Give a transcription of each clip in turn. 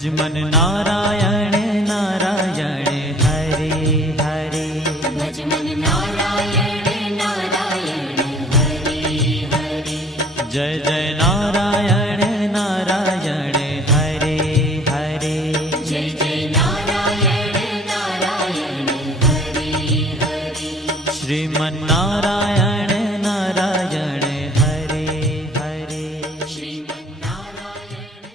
भजमन नारायण नारायण हरे हरे। भजमन नारायण नारायण हरे हरे। जय जय नारायण नारायण हरे हरे। जय जय नारायण नारायण हरे हरे। श्रीमन नारायण नारायण हरे हरे। श्रीमन नारायण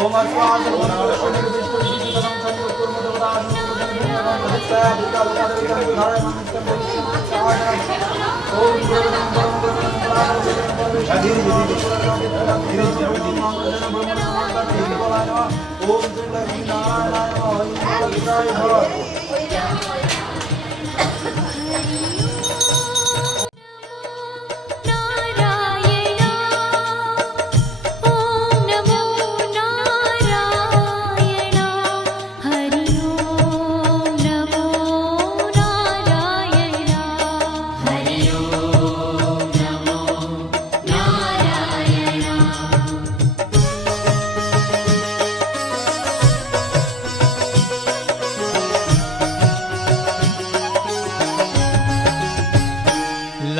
ओम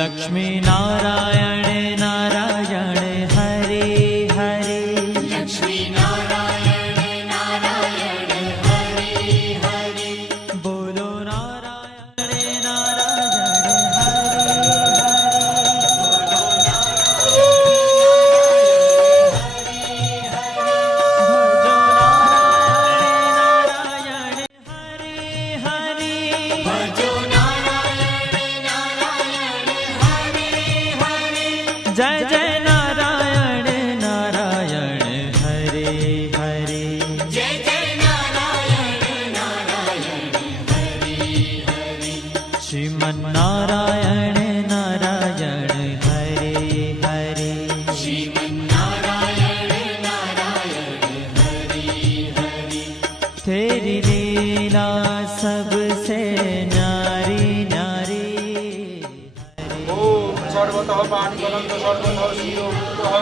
लक्ष्मी नारायण नारायण हरे हरे। लक्ष्मी नारायण नारायण हरे हरे। बोलो नारायण नारायण हरे हरे। भजो नारायण नारायण हरे हरे। जय जय नारायण नारायण हरे हरे। जय जय नारायण नारायण हरे हरे। श्रीमन नारायण नारायण हरे हरे। श्रीमन नारायण नारायण हरे हरे। तेरी लीला सबसे न्यारी न्यारी। ओम सर्वतः पाणिबलंत सर्वतः शिरोभूतः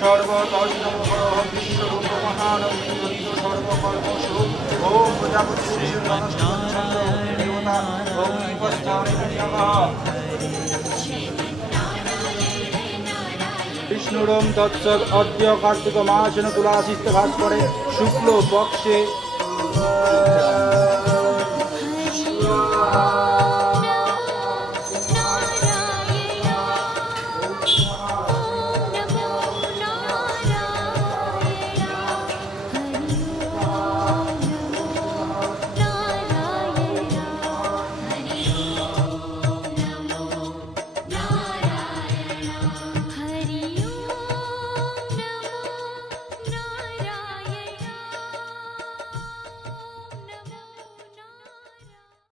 सर्वतः शिरोभरः विश्वरूप महानव सर्वकर्मसु। ओम प्रजापति देवता ओम उपस्थानः विष्णुरम तत्सद अद्य कार्तिक मासन तुलासित भास्करे शुक्ल पक्षे